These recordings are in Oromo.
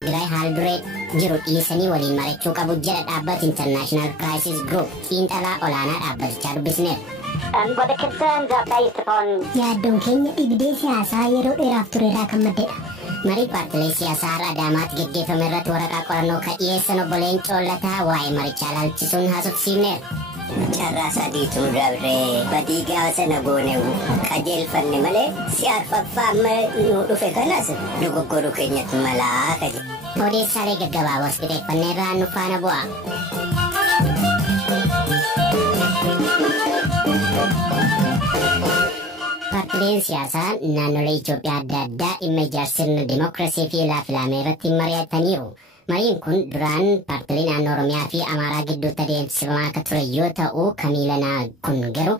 Tigraay haal duree jiru dhiisanii waliin mari'achuu qabu jedha dhaabbata International Crisis Group xiinxalaa olaanaa dhaabbatichaa dubbisneera. But the concerns are based upon yaaddoon keenya dhibdee siyaasaa yeroo dheeraaf turerraa kan maddedha. Marii paartilee siyaasaa har'a Adaamaatti geggeeffame irratti waraqaa qorannoo kan dhiyeessan obboleen Coollataa waa'ee marichaa ilaalchisuun haasofsiifneera. Carraa sadiitu dabree badii gaafa sana goonewu qajeelfanne malee siyaarfaffaa amma nu dhufe kanas dogoggoruu keenyatti malaa kaje. Odeessaalee gaggabaaboos qixeeffanneerraa nu faana bu'a. Paartileen siyaasaa naannolee Itoophiyaa adda addaa dhimma ijaarsa sirna dimookiraasii fi filannoo irratti mari'ataniiru. Mariin kun duraan paartilee naannoo Oromiyaa fi Amaaraa gidduutti adeemsifamaa akka ture yoo ta'u kamiilanaa kun garuu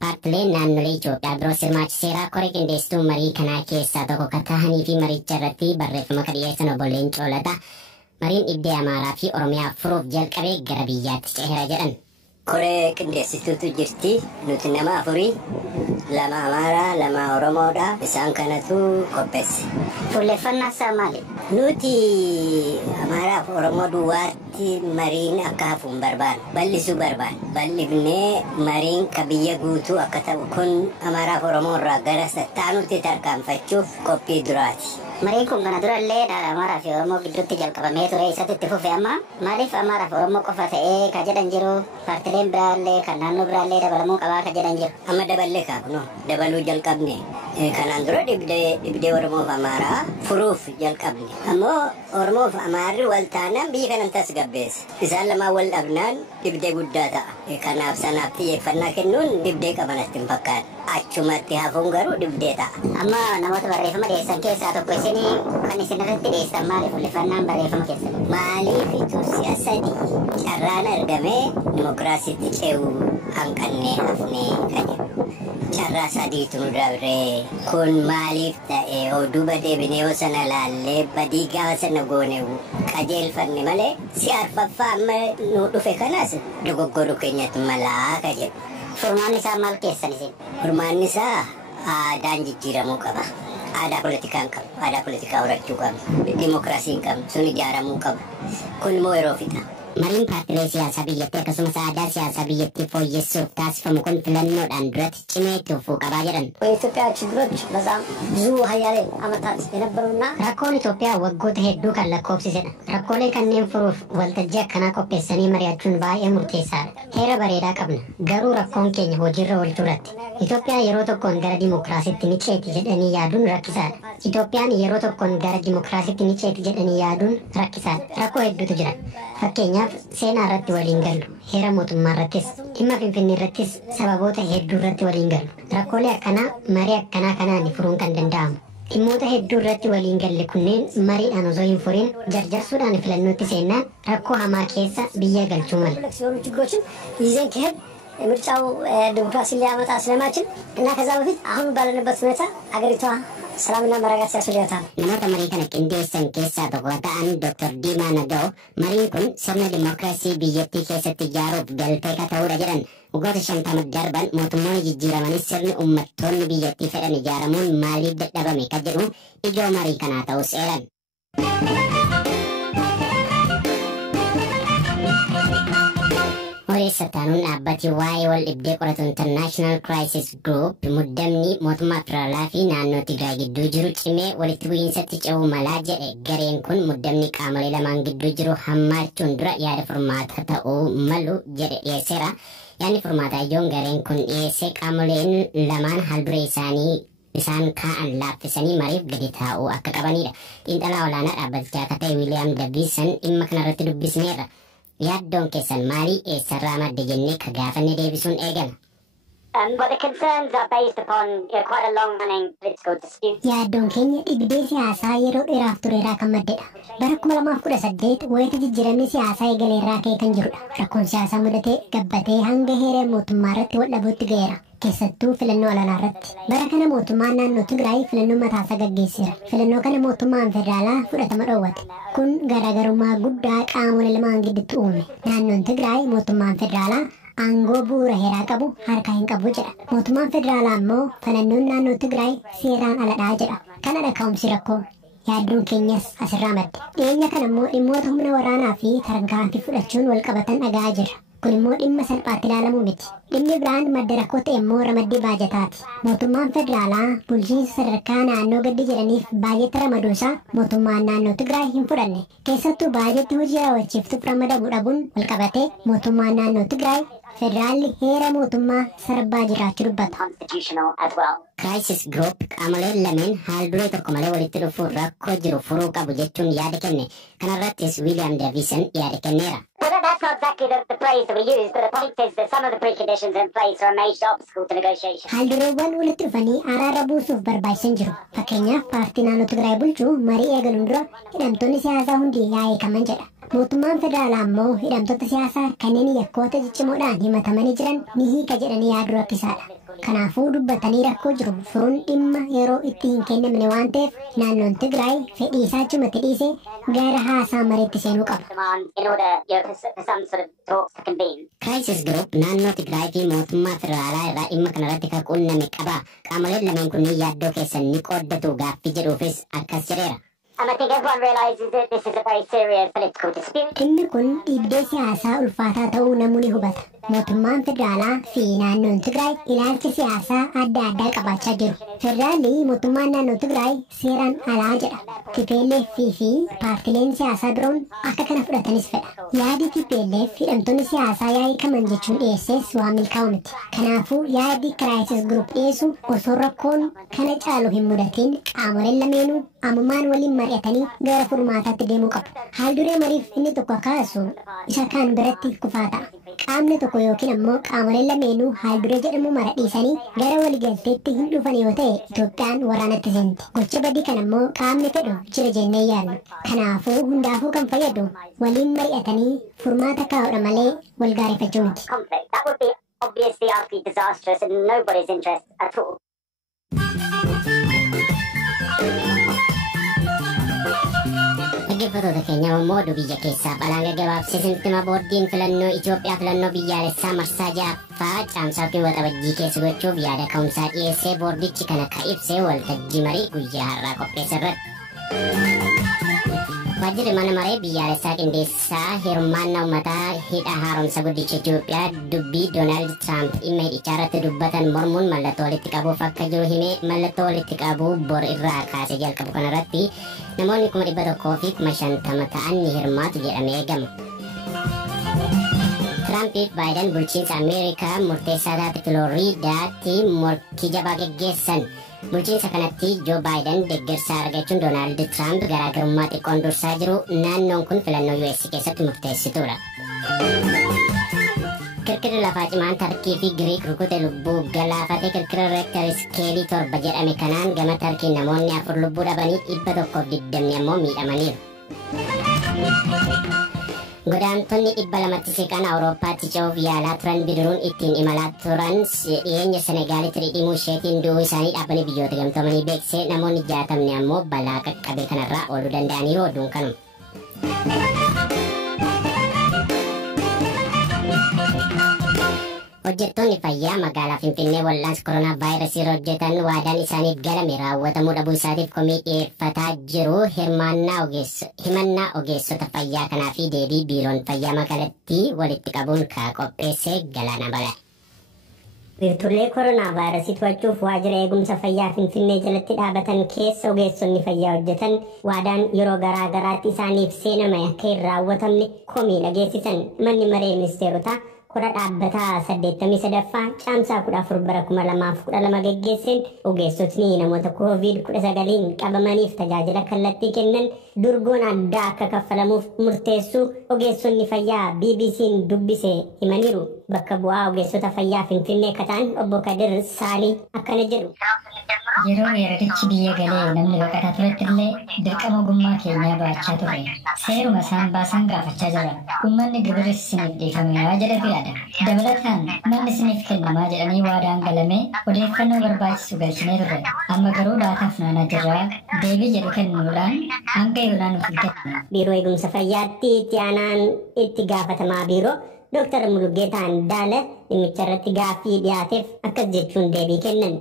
paartilee naannolee Itoophiyaa biroo hirmaachiseera. Koree qindeessituu marii kanaa keessaa tokko kan ta'anii fi maricha irratti barreeffama kan dhiyeessan obboleen Coollataa mariin dhibdee Amaaraa fi Oromiyaa furuuf jalqabee gara biyyaatti ce'eera jedhan. Koree qindeessituutu jirti nuti nama afurii lama Amaaraa lama Oromoodha isaan kanatu qopheesse. fuulleffannaa isaa maali? Nuti Amaaraa fi Oromoo duwwaatti mariin akka hafuun barbaadu bal'isuu barbaadu bal'ifnee mariin ka biyya guutuu akka ta'u kun Amaaraa fi Oromoo irraa gara sattaanutti tarkaanfachuuf qophii duraati. Mariin kun kana dura illee Amaaraa fi Oromoo gidduutti jalqabamee ture isatti itti fufe amma maaliif Amaaraa fi Oromoo qofa ta'ee ka jedhan jiru paartileen biraallee kan naannoo biraallee dabalamuu qabaa ka jedhan jiru. Amma daballee kaafnu dabaluu jalqabne kanaan dura dhibdee Oromoo fi Amaaraa furuuf jalqabne ammoo Oromoo fi Amaarri wal taanaan biyya kanan tasgabbeessa isaan lamaan wal dhabnaan dhibdee guddaa ta'a kanaaf sanaaf xiyyeeffannaa kennuun dhibdee qabanatti hin fakkaatu. Achumatti hafuun garuu dhibdee ta'a. Amma namoota barreeffama dhiyeessan keessaa tokko isinii kan isin irratti dhiyeessan maaliif fuulleffannaan barreeffama keessan? Maaliif Itoophiyaa sadii carraan argamee dimookiraasiitti ce'uu hanqannee hafnee kan jedhu. Carraa sadiitu nu dabree kun maaliif ta'e duuba deebinee yoo sana laallee badii gaafa sana goonewu qajeelfanne malee siyaarfaffaa amma nu dhufe kanas dogoggoruu keenyatti malaa ka jedhu. Furmaanni isaa maal keessan isin? Furmaanni isaa aadaan jijjiiramuu qaba. Aadaa politikaa hin qabu. Aadaa politikaa horachuu qabna. Dimookiraasii hin qabnu. Sun ijaaramuu qaba. Kun immoo yeroo fixa. Mariin paartilee siyaasaa biyyattii akkasumas aadaa siyaasaa biyyattii fooyyessuuf taasifamu kun filannoodhaan duratti cimee itti fufuu qabaa jedhan. የኢትዮጵያ ችግሮች በጣም ብዙ ሀያሌ ዓመታት የነበሩና rakkoon Itoophiyaa waggoota hedduu kan lakkoofsisedha. Rakkoolee kanneen furuuf waltajjii akkanaa qopheessanii mari'achuun baay'ee murteessaadha. Heera bareedaa qabna. Garuu rakkoon keenya hojiirra oolchuu irratti. Itoophiyaa yeroo tokkoon gara dimookiraasiitti ni ceeti jedhanii yaaduun rakkisaadha. Itoophiyaan yeroo tokkoon gara dimookiraasiitti ni ceeti jedhanii yaaduun rakkisaadha. Rakkoo hedduutu jira. Fakkeenyaaf seenaa irratti waliin gallu, heera mootummaa irrattis, dhimma Finfinnee irrattis sababoota hedduu irratti waliin gallu. Rakkoolee akkanaa marii akkanaa kanaan furuun kan danda'amu. Dhimmoota hedduu irratti waliin galle kunneen mariidhaan osoo hin furiin jarjarsuudhaan filannootti seennaan rakkoo hamaa keessa biyya galchuu mala. ችግሮችን ይዘን ከሄድ ምርጫው ዲሞክራሲ ሊያመጣ ስለማይችል እና ከዛ በፊት አሁን ባለንበት ሁኔታ አገሪቷ ሰላምና መረጋጋት ያስፈልጋታል። Namoota marii kana qindeessan keessaa tokko ta'an Dr. Diimaa Naga'oo mariin kun sirna dimookiraasii biyyattii keessatti ijaaruuf galtee ka ta'uudha jedhan. Waggoota 50 darban mootummoonni jijjiiramanis sirni uummattoonni biyyattii fedhan ijaaramuun maaliif dadhabame ka jedhu ijoo marii kanaa ta'us eeran. Odeessataanuun dhaabbati waa'ee wal dhibdee qoratu International Crisis Group muddamni mootummaa federaalaa fi naannoo Tigraay gidduu jiru cimee walitti bu'iinsatti ce'uu malaa jedhe. Gareen kun muddamni qaamolee lamaan gidduu jiru hammaachuun dura yaada furmaata ta'uu malu jedhe dhiyeesseera. Yaadni furmaataa ijoon gareen kun dhiyeessee qaamoleen lamaan haalduree isaan kaa'an laaffisanii mariif gadi taa'uu akka qabanidha. Xiinxalaa olaanaa dhaabbatichaa akka ta'e Wiiliyaam Daviisan dhimma kanarratti dubbisneerra. Yaaddoon keessan maalii eessarraa madde jennee ka gaafanne deebisuun eegala. But the concerns are based upon quite a long-running political dispute. Yaaddoon keenya dhibdee siyaasaa yeroo dheeraaf turerraa kan maddedha. Bara 2018 wayita jijjiiramni siyaasaa eegaleerraa ka'e kan jirudha. Rakkoon siyaasaa mudatee gabbatee hanga heera mootummaa irratti wal dhabuutti ga'eera. Keessattuu filannoo olaanaa irratti. Bara kana mootummaan naannoo Tigraay filannoo mataasaa gaggeesseera. Filannoo kana mootummaan federaalaa fudhatama dhoowwate. Kun garaagarummaa guddaa qaamolee lamaan gidduutti uume. Naannoon Tigraay mootummaan federaalaa aangoo bu'uura heeraa qabu harkaa hin qabu jedha. Mootummaan federaalaa immoo filannoon naannoo Tigraay seeraan aladhaa jedha. Kanadha ka'umsi rakkoo. yaaddoon keenyas asirraa madde. Dhiyeenya kana immoo dhimmoota humna waraanaa fi tarkaanfii fudhachuun wal qabatan dhagaa jirra. Kun immoo dhimma salphaatti ilaalamuu miti. Dhimmi biraan madda rakkoo ta'e immoo ramaddii baajataati. Mootummaan federaalaa bulchiinsa sadarkaa naannoo gaddi jedhaniif baajeta ramaduusaa mootummaan naannoo Tigraay hin fudhanne. Keessattuu baajetti hojii raawwachiiftuuf ramadamuu dhabuun wal qabatee mootummaan naannoo Tigraay federaalli heera mootummaa sarbaa jiraachuu dubbata. Crisis Group qaamoleen lameen haal duree tokko malee walitti dhufuun rakkoo jiru furuu qabu jechuun yaada kenne. Kanarrattis William Davison yaada kenneera. That's not exactly the phrase that we use, but the point is that some of the preconditions in place are a major obstacle to negotiation. Haal dureewwan walitti dhufanii araara buusuuf barbaachisan jiru. Fakkeenyaaf paartii naannoo Tigraay bulchuu marii eegaluun dura hidhamtoonni siyaasaa hundi yaa'eekaman jedha. Mootummaan federaalaa immoo hidhamtoota siyaasaa kanneen yakkoota ciccimoodhaan himatamanii jiran ni hiika jedhanii yaaduu rakkisaadha. Kanaafuu dubbatanii rakkoo jiru furuun dhimma yeroo itti hin kennamne waan ta'eef naannoon Tigraay fedhii isaa achumatti dhiisee gara haasaa mariitti seenuu qaba. Crisis Group naannoo Tigraay fi mootummaa federaalaa irraa dhimma kanarratti kan quunname qaba. Qaamoleen lameen kunniin yaaddoo keessan ni qooddatu gaaffii jedhuufis akkas jedheera. And I think everyone realizes that this is a very serious political dispute. Dhimmi kun dhiibdee siyaasaa ulfaataa ta'uu namni ni hubata. Mootummaan federaalaa fi naannoon Tigraay ilaalcha siyaasaa adda addaa qabaachaa jiru. Federaalli mootummaan naannoo Tigraay seeraan alaa jedha. TPLF fi paartileen siyaasaa biroon akka kana fudhatanis fedha. Yaadi TPLF hidhamtoonni siyaasaa yaa'ikaman jechuun dhiyeesses waan milkaa'u miti. Kanaafuu yaadi Crisis Group dhiyeessu osoo rakkoon kana caalu hin mudatiin qaamoleen lameenuu ammumaan waliin mari'atanii gara furmaataatti deemuu qabu. Haal duree mariif inni tokko kaasu isa kaan biratti kufaa ta'a. Qaamni tokko yookiin ammoo qaamoleen lameenuu haal duree jedhamu mara dhiisanii gara waliigalteetti hin dhufan yoo ta'e Itoophiyaan waraanatti seenti. Gocha badii kana ammoo qaamni fedhu jira jennee yaadnu. Kanaafuu hundaafuu kan fayyadu waliin mari'atanii furmaata kaa'udha malee wal gaarifachuu miti. That would be obviously utterly disastrous in nobody's interest at all. Dhaggeeffattoota keenya immoo biyya keessaaf alaanga gabaabsee sintima boordiin filannoo Itoophiyaa filannoo biyyaalessaa marsaa ja'affaa caamsaa fi waxabajjii keessa gochuuf yaada ka'umsaa dhiyeessee boordichi kana akka ibsee waltajjii marii guyyaa har'aa qopheesse irratti. Waajjirri mana maree biyyaalessaa qindeessaa hirmaannaa uummataa hidha haaromsa guddicha Itoophiyaa dubbii Doonaald Tiraamp dhimma hidhichaa irratti dubbatan mormuun mallattoo walitti qabuuf akka jiru himee mallattoo walitti qabuu bor irraa kaasee jalqabu kanarratti namoonni 150,000 ta'an ni hirmaatu jedhamee eegama. Tiraampiif Baayiden bulchiinsa Ameerikaa murteessaa taate Filooriidaatti morkii jabaa geggeessan. Bulchiinsa kanatti Joo Baayiden deeggarsa argachuun Doonaald Tiraamp garaagarummaa xiqqoon dursaa jiru naannoon kun filannoo US keessatti murteessituudha. Kirkirri lafaa cimaan Tarkii fi Giriik rukute lubbuu galaafate kirkirri Reektar iskeelii 7 jedhame kanaan gama Tarkiin namoonni 4 lubbuu dhabanii 120 ammoo miidhamaniiru. Godaantonni 200 siqan Awurooppaatti ce'uuf yaalaa turan bidiruun ittiin imalaa turan dhiyeenya Senegaalitti dhidhimuu isheetiin du'uu isaanii dhaabbanni biyyoota gamtoomanii beeksisee namoonni 60 ammoo balaa qaqqabee kanarraa ooluu danda'aniiru oduun kanuma. Hojjettoonni fayyaa magaalaa Finfinnee wal'aansa koronaa vaayirasii irra hojjetan waadaan isaaniif galame raawwatamuu dhabuu isaatiif komii dhiyeeffataa jiru. Himannaa ogeessota fayyaa kanaa fi deebii biiroon fayyaa magaalattii walitti qabuun qopheesse Galaana Balaa. Virtuulee koronaa vaayirasii to'achuuf waajjira eegumsa fayyaa Finfinnee jalatti dhaabatan keessa ogeessonni fayyaa hojjetan waadaan yeroo garaa garaatti isaaniif seename akka hin raawwatamne komii dhageessisan. Manni maree ministeerotaa kora dhaabbataa 83ffaa caamsaa 14 bara 2012 geggeesseen ogeessotni namoota COVID-19 qabamaniif tajaajila kallattii kennan durgoon addaa akka kaffalamuuf murteessuu ogeessonni fayyaa BBC'n dubbise himaniiru. Bakka bu'aa ogeessota fayyaa Finfinnee kataan obbo Kadir Saalii akkana jedhu. Yeroo weerarichi biyya galee namni baqataa turetti illee dirqama ogummaa keenyaa baachaa ture. Seeruma isaan baasan gaafachaa jira. Uummanni gibirri isiniif dhiifameera jedhatu yaada. Dabalataan manni isiniif kennamaa jedhanii waadaan galamee odeeffannoo barbaachisu galchinee turre. Amma garuu daataaf naannaa jirraa deebii jedhu kennuudhaan hanga yoonaan nuuf hin kennine. Biiroo eegumsa fayyaatti itti aanaan itti gaafatamaa biiroo Dr. Mulugeetaa Ndaala dhimmicha irratti gaaffii dhiyaateef akkas jechuun deebii kennan.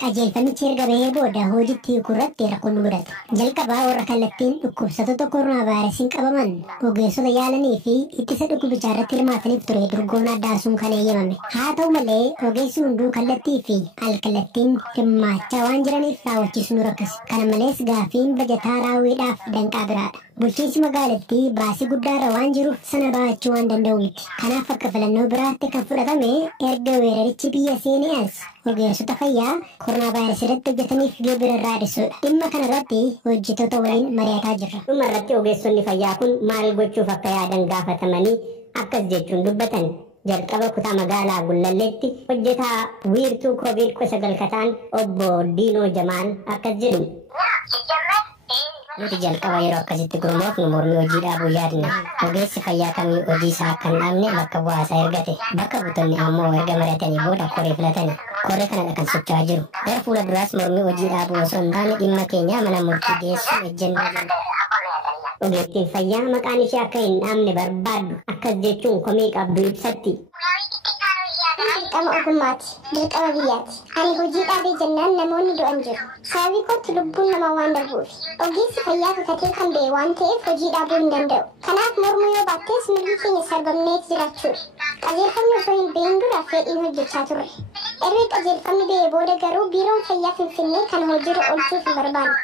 qajeelfamichi erga bahee booda hojiitti hiikurratti rakkoon nu mudate. Jalqabaa warra kallattiin dhukkubsattoota koronaa vaayirasiin qabaman ogeessota yaalanii fi ittisa dhukkubichaa irratti hirmaataniif ture durgoon addaa sun kan eeyyamame. Haa ta'u malee ogeessi hunduu kallattii fi alkallattiin hirmaachaa waan jiraniif raawwachiisu nu rakkise. Kana malees gaafiin bajataa raawwiidhaaf danqaa biraadha. Bulchiinsi magaalattii baasii guddaarra waan jiruuf sana baachuu waan danda'u miti. Kanaaf akka filannoo biraatti kan fudhatame erga weerarichi biyya seenee as ogeessota fayyaa koronaa vaayirasii irratti hojjetaniif gibira irraa dhisuudha. Dhimma kanarratti hojjettoota waliin mari'ataa jirra. Dhuma irratti ogeessonni fayyaa kun maal gochuuf akka yaadan gaafatamanii akkas jechuun dubbatan. Jalqaba kutaa magaalaa Gullalleetti hojjetaa wiirtuu COVID-19 kataan obbo Diinoo Jamaan akkas jedhu. Nuti jalqaba yeroo akkasitti gurmuuf nu mormii hojii dhaabuu yaadna. Ogeessi fayyaa kamii hojii isaa akka hin dhaabne bakka bu'aasaa ergate. Bakka buutonni ammoo erga mari'atanii booda koree filatani. Koree kanadha kan socho'aa jiru. Gara fuula duraas mormii hojii dhaabuu osoo hin taane dhimma keenya mana murtii geessu ejjennoo jenna. Ogeettiin fayyaa maqaan ishee akka hin dhaabne barbaaddu akkas jechuun komii qabdu ibsatti. Dirqama ogummaati. Dirqama biyyaati. Ani hojii dhaabee jennaan namoonni du'an jiru. Sababii kootti lubbuun namaa waan darbuuf. Ogeessi fayyaa kutatee kan ba'e waan ta'eef hojii dhaabuu hin danda'u. Kanaaf mormuu yoo baattees mirgi keenya sarbamnee jiraachuudha. Qajeelfamni osoo hin bahin dura fedhiin hojjechaa turre. Erga qajeelfamni ba'ee booda garuu biiroon fayyaa Finfinnee kan hojiirra oolchuuf hin barbaanne.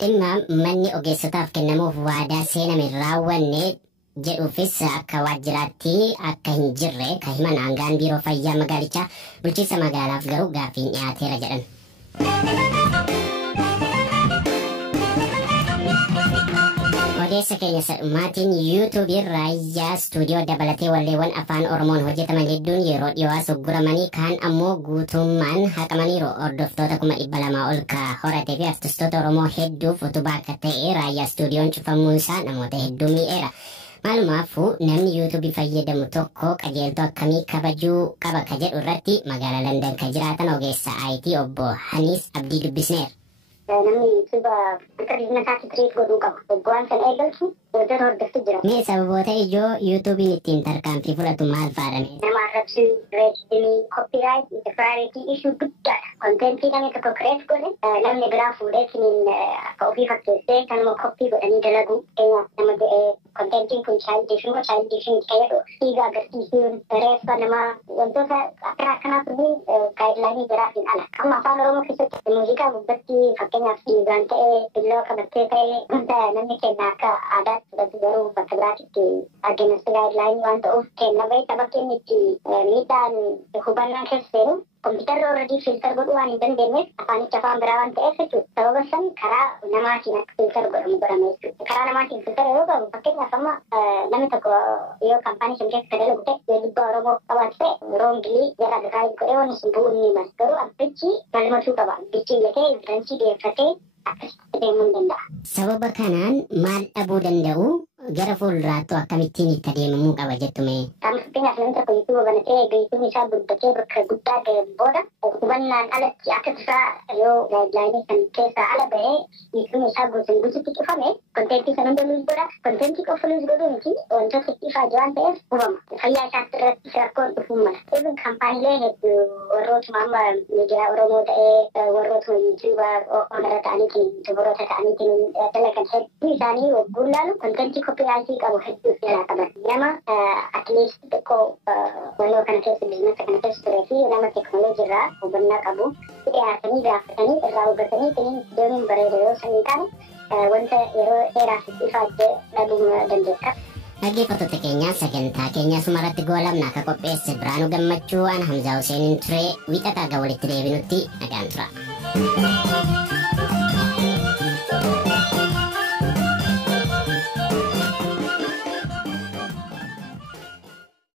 Dhimma manni ogeessotaaf kennamuuf waadaa seename raawwanne jedhuufis akka waajjiraatti akka hin jirre kan himan aangaan biiroo fayyaa magaalichaa bulchiinsa magaalaaf garuu gaaffiin dhiyaateera jedhan. Odeessa keenya sadhumaatiin yuutuubiin raayyaa istuudiyoo dabalatee walleewwan afaan Oromoon hojjetaman hedduun yeroo dhiyoos ugguramanii kaan ammoo guutummaan haqamaniiru. Hordoftoota 200,000 ol ka horatee fi artistoota Oromoo hedduuf utubaa akka ta'e raayyaa istuudiyoon cufamuun isaa namoota hedduu miidheera. Maalumaafuu namni yuutuubii fayyadamu tokko qajeeltoo akkamii kabajuu qaba ka jedhu irratti magaalaa Landan ka jiraatan ogeessa IT obbo Haniis Abdii dubbisneera. Namni yuutuuba akka biizinaasaatti tiriit godhuu qaba. Obbolaan kan eegalchu hojjetu hordoftu jira. Mee sababoota ijoo yuutuubiin ittiin tarkaanfii fudhatu maal faadhame? Nama arrabsuu, reekitimii, koppiraayit, infiraayitii ishuu guddaadha. Kontentii namni tokko kireet godhe namni biraa fuudhee siniin akka ofii fakkeessee kanuma koppii godhanii dalagu. Nama kontentiin kun chaayildiishiin fayyadu dhiiga agarsiisuun reeffa namaa wantoota akkanaa kunniin gaayidlaayinii biraatiin ala. Amma afaan Oromoo keessatti muuziqaa gubbatti fakkeenyaaf dhiigaan ta'ee billoo qabattee ta'ee wanta namni kenna akka aadaatti fudhatu garuu bakka biraatitti agenasti gaayidlaayinii waan ta'uuf kenna bahee tapha inni itti miidhaan hubannaan keessa seenu. Kompiitarri already filter godhuu waan hin dandeenyeef afaanicha afaan biraa waan ta'eef jechuudha. Sababa san karaa namaatiin akka filter godhamu godhame jechuudha. Karaa namaatiin filter yoo qabu fakkeenyaaf amma namni tokko yoo kaampaanii sun keessa dalagu ta'e yoo jibbaa Oromoo qabaatu ta'e roongilii jala advertise godhee waan sun bu'uun ni mala. Garuu abbichi galmatuu qaba. Abbichi illee evidensii dhiyeeffatee akkasitti deemuu hin danda'a. Sababa kanaan maal dhabuu danda'u? Gara fuulduraatti akkamittiin itti adeemamuu qaba jettume. Kan fakkeenyaaf namni tokko yuutuuba banatee beekumsi isaa guddatee bakka guddaa ga'e booda hubannaan alatti akka isaa yoo gaayidlaayinii kan keessaa ala bahee yuutuubni isaa guututti cufame kontentii sana hunda luus godha. Kontentii qofa luus godhuu miti wantoota ifaa jiran ta'eef hubama. Fayyaa isaatti irratti rakkoon dhufuu mala. Even kaampaaniilee hedduu warrootuma amma miidiyaa Oromoo ta'ee warrootuma yuutuuba onarra ta'aniitiin tuboroota ta'aniitiin dalagan hedduu isaanii wagguun laalu kontentii koppiraaytii qabu hedduu jalaa qaban. Nama atleast xiqqoo walloo kana keessa biizinasa kana keessa turee fi nama teekinooloojii irraa hubannaa qabu dhiyaatanii gaafatanii irraa hubatanii tiniin deemuun bareeda yoo san hin taane wanta yeroo dheeraaf ifaajjee dhabuu dandeessa. Dhaggeeffattoota keenya sagantaa keenya sumarratti goolabna akka qopheesse Biraanuu Gammachuu ana Hamzaa Huseeniin ture wixataa walitti deebinutti nagaan tura.